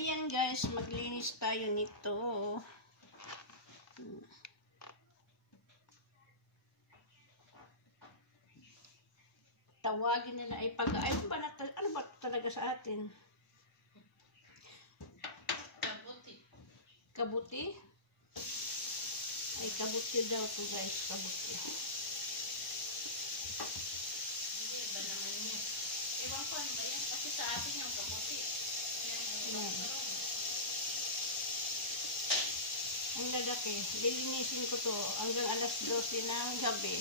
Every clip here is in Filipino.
Ayan guys, maglinis tayo nito. Tawagin nila ay ano ba talaga sa atin? Kabuti. Kabuti? Ay, kabuti daw to guys, kabuti. Hindi ba naman yan? Ewan ko ano ba yan? Kasi sa atin yung kabuti. Yan yung Ang lalaki. Lilinisin ko to hanggang alas 12 ng gabi.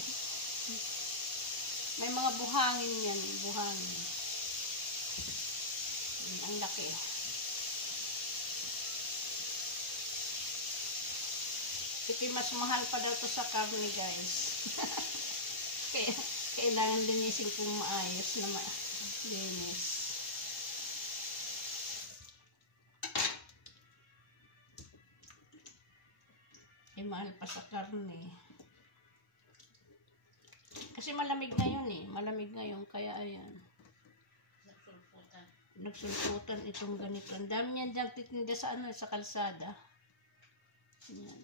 May mga buhangin yan. Buhangin. Ang laki. Ito mas mahal pa daw to sa karne guys. Kaya kailangan linisin kong maayos na linis. Ay mahal pa sa karne. Kasi malamig ngayon eh. Malamig ngayon. Kaya ayan. nagsulputan. Nagsulputan itong ganito. Ang dami niyan dyan titinda sa sa kalsada. Ayan.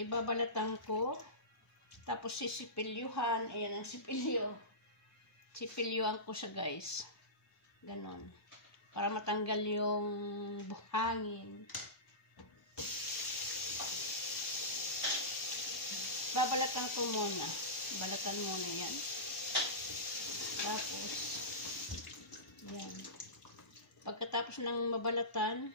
Ibabalatan ko. Tapos sisipilyuhan. Ayan ang sipilyo. Sipilyuhan ko siya guys. Ganon. Para matanggal yung buhangin. Babalatan ko muna. Balatan muna yan. Tapos, yan. Pagkatapos ng mabalatan,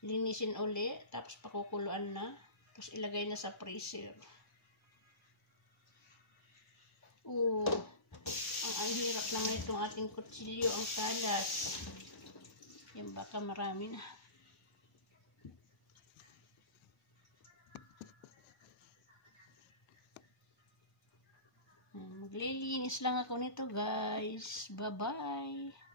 linisin uli. Tapos pakukuluan na. Tapos ilagay na sa freezer. Ang hirap naman itong ating kutsilyo. Ang kalas. Yan baka marami na. Maglilinis lang ako nito guys. Bye-bye.